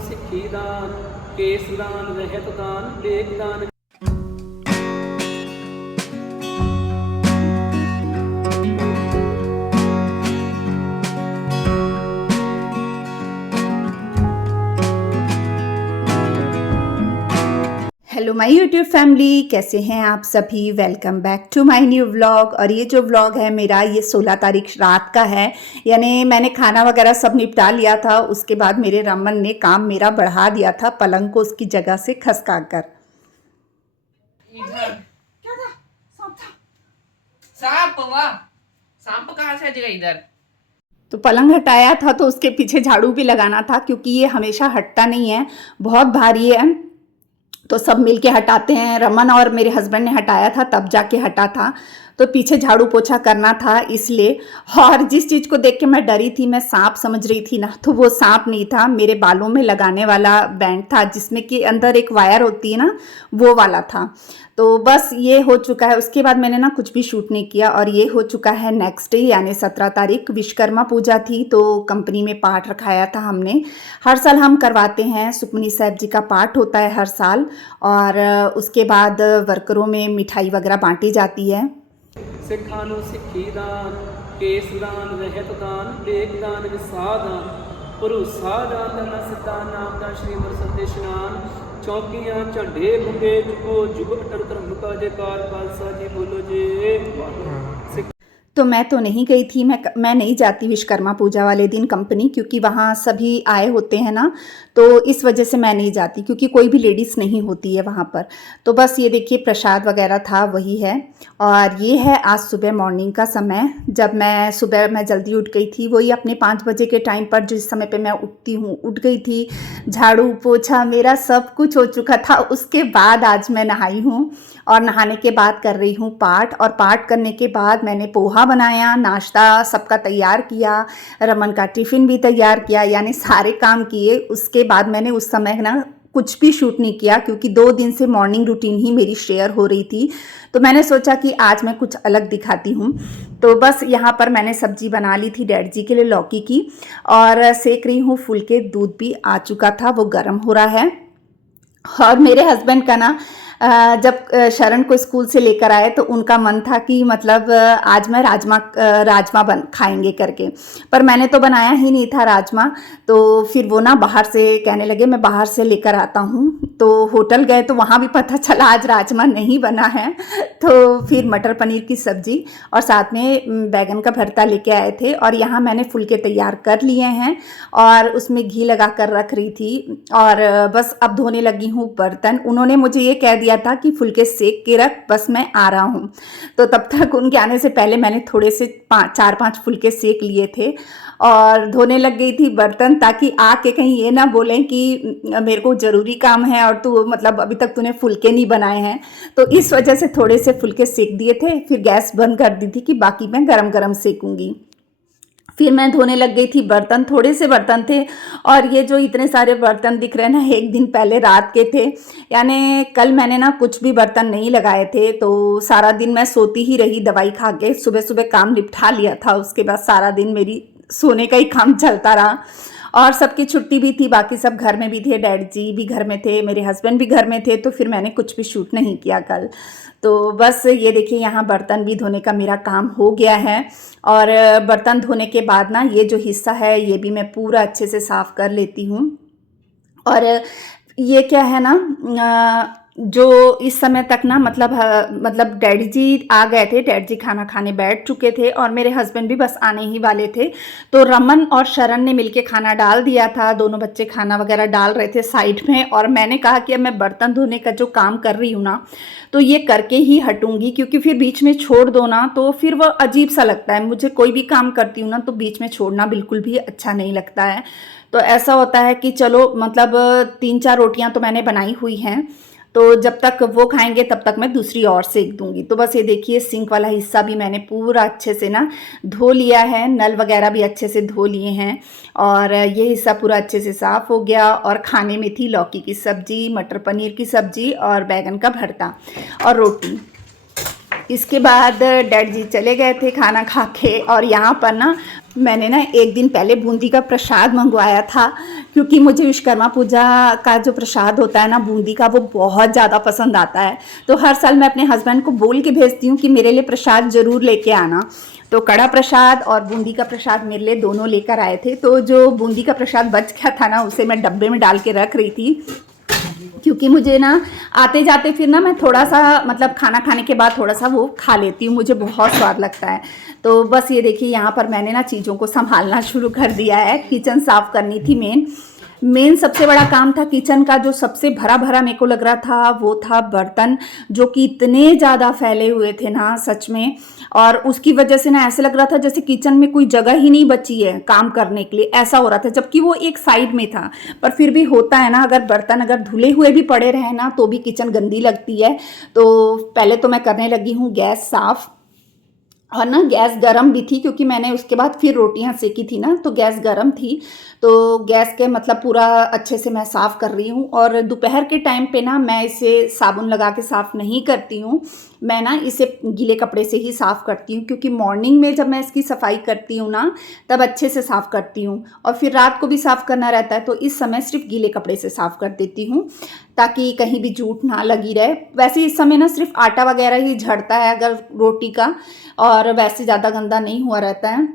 सिक्खी दान केस दान रहत दान लेख दान। हेलो माय यूट्यूब फैमिली, कैसे हैं आप सभी। Welcome back to my new vlog. और ये जो व्लॉग है मेरा, ये 16 तारीख रात का है। यानी मैंने खाना वगैरह सब निपटा लिया था। उसके बाद मेरे रमन ने काम मेरा बढ़ा दिया था, पलंग को उसकी जगह से खसका कर। इधर क्या था? सांप था। सांप? वाह, सांप कहाँ से आ जाएगा इधर? तो पलंग हटाया था तो उसके पीछे झाड़ू भी लगाना था, क्योंकि ये हमेशा हटता नहीं है, बहुत भारी है। तो सब मिलके हटाते हैं। रमन और मेरे हस्बैंड ने हटाया था, तब जाके हटा था। तो पीछे झाड़ू पोछा करना था इसलिए। और जिस चीज़ को देख के मैं डरी थी, मैं सांप समझ रही थी ना, तो वो सांप नहीं था, मेरे बालों में लगाने वाला बैंड था, जिसमें कि अंदर एक वायर होती है ना, वो वाला था। तो बस ये हो चुका है। उसके बाद मैंने ना कुछ भी शूट नहीं किया। और ये हो चुका है नेक्स्ट डे, यानी 17 तारीख विश्वकर्मा पूजा थी, तो कंपनी में पाठ रखाया था हमने। हर साल हम करवाते हैं, सुखमनी साहब जी का पाठ होता है हर साल। और उसके बाद वर्करों में मिठाई वगैरह बांटी जाती है। सिखा सिक्खी दान केस दान रहत दान लेख दान विसाह दान भरोसा दान धना सिद्धा नाम दान श्री अमर सत्य इशनान चौकियां झंडे मुंगे जुगो जुग अटल धर्म का जयकार खालसा जी बोलो जी। तो मैं तो नहीं गई थी, मैं नहीं जाती विश्वकर्मा पूजा वाले दिन कंपनी, क्योंकि वहाँ सभी आए होते हैं ना, तो इस वजह से मैं नहीं जाती, क्योंकि कोई भी लेडीज़ नहीं होती है वहाँ पर। तो बस ये देखिए प्रसाद वगैरह था, वही है। और ये है आज सुबह मॉर्निंग का समय, जब मैं सुबह मैं जल्दी उठ गई थी, वही अपने 5 बजे के टाइम पर, जिस समय पे मैं उठती हूँ, उठ गई थी। झाड़ू पोछा मेरा सब कुछ हो चुका था। उसके बाद आज मैं नहाई हूँ, और नहाने के बाद कर रही हूँ पाठ। और पाठ करने के बाद मैंने पोहा बनाया, नाश्ता सबका तैयार किया, रमन का टिफ़िन भी तैयार किया, यानी सारे काम किए। उसके बाद मैंने उस समय ना कुछ भी शूट नहीं किया, क्योंकि 2 दिन से मॉर्निंग रूटीन ही मेरी शेयर हो रही थी। तो मैंने सोचा कि आज मैं कुछ अलग दिखाती हूँ। तो बस यहाँ पर मैंने सब्जी बना ली थी डैड जी के लिए, लौकी की, और सेक रही हूँ फुल के। दूध भी आ चुका था, वो गर्म हो रहा है। और मेरे हस्बैंड का ना जब शरण को स्कूल से लेकर आए, तो उनका मन था कि मतलब आज मैं राजमा बन खाएंगे करके। पर मैंने तो बनाया ही नहीं था राजमा। तो फिर वो ना बाहर से कहने लगे मैं बाहर से लेकर आता हूँ। तो होटल गए तो वहाँ भी पता चला आज राजमा नहीं बना है। तो फिर मटर पनीर की सब्जी और साथ में बैगन का भरता लेके आए थे। और यहाँ मैंने फुलके तैयार कर लिए हैं और उसमें घी लगा कर रख रही थी। और बस अब धोने लगी हूँ बर्तन। उन्होंने मुझे ये कह दिया था कि फुलके सेक के रख, बस मैं आ रहा हूँ। तो तब तक उनके आने से पहले मैंने थोड़े से 4-5 फुलके सेक लिए थे और धोने लग गई थी बर्तन, ताकि आके कहीं ये ना बोलें कि मेरे को ज़रूरी काम है और तू मतलब अभी तक तूने फुलके नहीं बनाए हैं। तो इस वजह से थोड़े से फुलके सेक दिए थे, फिर गैस बंद कर दी थी कि बाकी मैं गरम गरम सेकूंगी। फिर मैं धोने लग गई थी बर्तन। थोड़े से बर्तन थे, और ये जो इतने सारे बर्तन दिख रहे हैं ना, एक दिन पहले रात के थे। यानी कल मैंने ना कुछ भी बर्तन नहीं लगाए थे, तो सारा दिन मैं सोती ही रही दवाई खा के। सुबह सुबह काम निपटा लिया था, उसके बाद सारा दिन मेरी सोने का ही काम चलता रहा। और सबकी छुट्टी भी थी, बाकी सब घर में भी थे, डैड जी भी घर में थे, मेरे हस्बैंड भी घर में थे। तो फिर मैंने कुछ भी शूट नहीं किया कल। तो बस ये देखिए यहाँ बर्तन भी धोने का मेरा काम हो गया है। और बर्तन धोने के बाद ना ये जो हिस्सा है, ये भी मैं पूरा अच्छे से साफ़ कर लेती हूँ। और ये क्या है ना, जो इस समय तक ना मतलब डैडी जी आ गए थे, डैडी जी खाना खाने बैठ चुके थे और मेरे हस्बैंड भी बस आने ही वाले थे। तो रमन और शरण ने मिलके खाना डाल दिया था। दोनों बच्चे खाना वगैरह डाल रहे थे साइड में, और मैंने कहा कि अब मैं बर्तन धोने का जो काम कर रही हूँ ना, तो ये करके ही हटूंगी, क्योंकि फिर बीच में छोड़ दो ना तो फिर वो अजीब सा लगता है। मुझे कोई भी काम करती हूँ ना, तो बीच में छोड़ना बिल्कुल भी अच्छा नहीं लगता है। तो ऐसा होता है कि चलो मतलब 3-4 रोटियां तो मैंने बनाई हुई हैं, तो जब तक वो खाएंगे तब तक मैं दूसरी और सेक दूंगी। तो बस ये देखिए सिंक वाला हिस्सा भी मैंने पूरा अच्छे से ना धो लिया है, नल वगैरह भी अच्छे से धो लिए हैं, और ये हिस्सा पूरा अच्छे से साफ़ हो गया। और खाने में थी लौकी की सब्जी, मटर पनीर की सब्जी और बैगन का भरता और रोटी। इसके बाद डैड जी चले गए थे खाना खा के। और यहाँ पर ना मैंने ना एक दिन पहले बूंदी का प्रसाद मंगवाया था, क्योंकि मुझे विश्वकर्मा पूजा का जो प्रसाद होता है ना बूंदी का, वो बहुत ज़्यादा पसंद आता है। तो हर साल मैं अपने हस्बैंड को बोल के भेजती हूँ कि मेरे लिए प्रसाद ज़रूर लेके आना। तो कड़ा प्रसाद और बूंदी का प्रसाद मेरे लिए दोनों लेकर आए थे। तो जो बूंदी का प्रसाद बच गया था ना, उसे मैं डब्बे में डाल के रख रही थी, क्योंकि मुझे ना आते जाते फिर ना मैं थोड़ा सा मतलब खाना खाने के बाद थोड़ा सा वो खा लेती हूँ, मुझे बहुत स्वाद लगता है। तो बस ये देखिए यहाँ पर मैंने ना चीज़ों को संभालना शुरू कर दिया है। किचन साफ़ करनी थी। मेन सबसे बड़ा काम था किचन का, जो सबसे भरा भरा मेरे को लग रहा था वो था बर्तन, जो कि इतने ज़्यादा फैले हुए थे ना सच में। और उसकी वजह से ना ऐसे लग रहा था जैसे किचन में कोई जगह ही नहीं बची है काम करने के लिए, ऐसा हो रहा था, जबकि वो एक साइड में था। पर फिर भी होता है ना, अगर बर्तन अगर धुले हुए भी पड़े रहे ना तो भी किचन गंदी लगती है। तो पहले तो मैं करने लगी हूँ गैस साफ़, और ना गैस गरम भी थी, क्योंकि मैंने उसके बाद फिर रोटियां सेकी थी ना, तो गैस गरम थी। तो गैस के मतलब पूरा अच्छे से मैं साफ़ कर रही हूँ। और दोपहर के टाइम पे ना मैं इसे साबुन लगा के साफ़ नहीं करती हूँ, मैं ना इसे गीले कपड़े से ही साफ़ करती हूँ, क्योंकि मॉर्निंग में जब मैं इसकी सफाई करती हूँ ना तब अच्छे से साफ़ करती हूँ, और फिर रात को भी साफ़ करना रहता है, तो इस समय सिर्फ गीले कपड़े से साफ़ कर देती हूँ ताकि कहीं भी जूठ ना लगी रहे। वैसे इस समय ना सिर्फ आटा वगैरह ही झड़ता है अगर रोटी का, और वैसे ज़्यादा गंदा नहीं हुआ रहता है।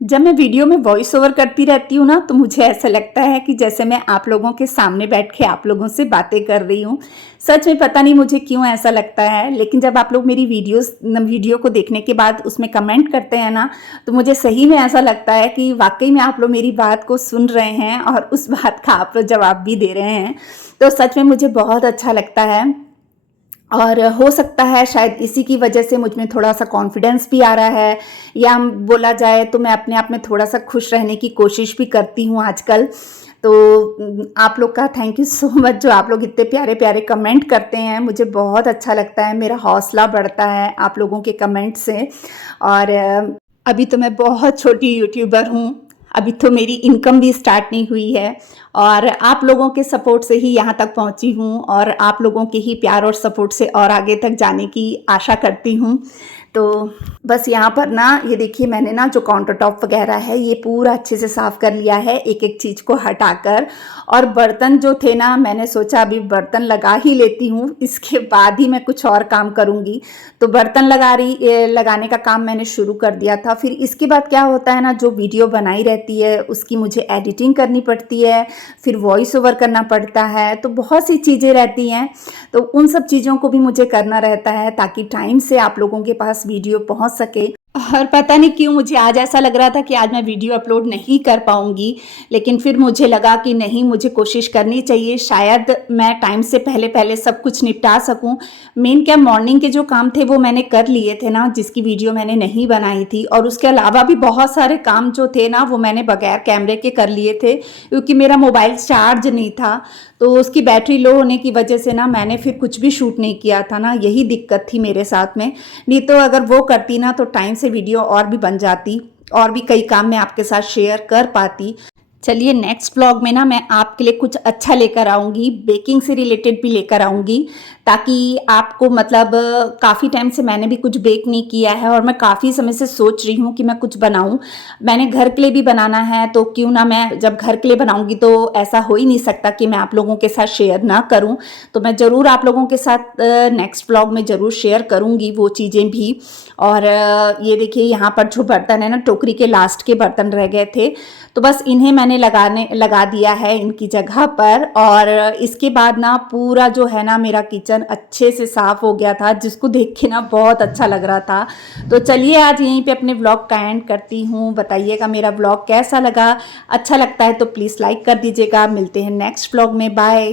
जब मैं वीडियो में वॉइस ओवर करती रहती हूँ ना, तो मुझे ऐसा लगता है कि जैसे मैं आप लोगों के सामने बैठ के आप लोगों से बातें कर रही हूँ। सच में पता नहीं मुझे क्यों ऐसा लगता है, लेकिन जब आप लोग मेरी वीडियो को देखने के बाद उसमें कमेंट करते हैं ना, तो मुझे सही में ऐसा लगता है कि वाकई में आप लोग मेरी बात को सुन रहे हैं और उस बात का आप लोग जवाब भी दे रहे हैं। तो सच में मुझे बहुत अच्छा लगता है। और हो सकता है शायद इसी की वजह से मुझ में थोड़ा सा कॉन्फिडेंस भी आ रहा है, या बोला जाए तो मैं अपने आप में थोड़ा सा खुश रहने की कोशिश भी करती हूँ आजकल। तो आप लोग का थैंक यू सो मच, जो आप लोग इतने प्यारे प्यारे कमेंट करते हैं, मुझे बहुत अच्छा लगता है, मेरा हौसला बढ़ता है आप लोगों के कमेंट से। और अभी तो मैं बहुत छोटी यूट्यूबर हूँ, अभी तो मेरी इनकम भी स्टार्ट नहीं हुई है, और आप लोगों के सपोर्ट से ही यहाँ तक पहुँची हूँ, और आप लोगों के ही प्यार और सपोर्ट से और आगे तक जाने की आशा करती हूँ। तो बस यहाँ पर ना ये देखिए, मैंने ना जो काउंटर टॉप वगैरह है ये पूरा अच्छे से साफ़ कर लिया है, एक एक चीज़ को हटाकर। और बर्तन जो थे ना, मैंने सोचा अभी बर्तन लगा ही लेती हूँ, इसके बाद ही मैं कुछ और काम करूँगी। तो बर्तन लगाने का काम मैंने शुरू कर दिया था। फिर इसके बाद क्या होता है ना, जो वीडियो बनाई रहती है उसकी मुझे एडिटिंग करनी पड़ती है, फिर वॉइस ओवर करना पड़ता है, तो बहुत सी चीज़ें रहती हैं। तो उन सब चीज़ों को भी मुझे करना रहता है ताकि टाइम से आप लोगों के पास वीडियो पहुंच सके। और पता नहीं क्यों मुझे आज ऐसा लग रहा था कि आज मैं वीडियो अपलोड नहीं कर पाऊंगी, लेकिन फिर मुझे लगा कि नहीं, मुझे कोशिश करनी चाहिए, शायद मैं टाइम से पहले सब कुछ निपटा सकूं। मेन क्या, मॉर्निंग के जो काम थे वो मैंने कर लिए थे ना, जिसकी वीडियो मैंने नहीं बनाई थी। और उसके अलावा भी बहुत सारे काम जो थे ना, वो मैंने बगैर कैमरे के कर लिए थे, क्योंकि मेरा मोबाइल चार्ज नहीं था, तो उसकी बैटरी लो होने की वजह से ना मैंने फिर कुछ भी शूट नहीं किया था ना, यही दिक्कत थी मेरे साथ में। नहीं तो अगर वो करती ना तो टाइम से वीडियो और भी बन जाती, और भी कई काम मैं आपके साथ शेयर कर पाती। चलिए नेक्स्ट ब्लॉग में ना मैं आपके लिए कुछ अच्छा लेकर आऊँगी, बेकिंग से रिलेटेड भी लेकर आऊँगी, ताकि आपको मतलब काफ़ी टाइम से मैंने भी कुछ बेक नहीं किया है, और मैं काफ़ी समय से सोच रही हूँ कि मैं कुछ बनाऊँ। मैंने घर के लिए भी बनाना है, तो क्यों ना मैं जब घर के लिए बनाऊँगी तो ऐसा हो ही नहीं सकता कि मैं आप लोगों के साथ शेयर ना करूँ। तो मैं ज़रूर आप लोगों के साथ नेक्स्ट ब्लॉग में ज़रूर शेयर करूँगी वो चीज़ें भी। और ये देखिए यहाँ पर जो बर्तन है ना, टोकरी के लास्ट के बर्तन रह गए थे, तो बस इन्हें मैंने लगा दिया है इनकी जगह पर। और इसके बाद ना पूरा जो है ना मेरा किचन अच्छे से साफ़ हो गया था, जिसको देख के ना बहुत अच्छा लग रहा था। तो चलिए आज यहीं पे अपने व्लॉग का एंड करती हूँ। बताइएगा मेरा व्लॉग कैसा लगा, अच्छा लगता है तो प्लीज़ लाइक कर दीजिएगा। मिलते हैं नेक्स्ट व्लॉग में, बाय।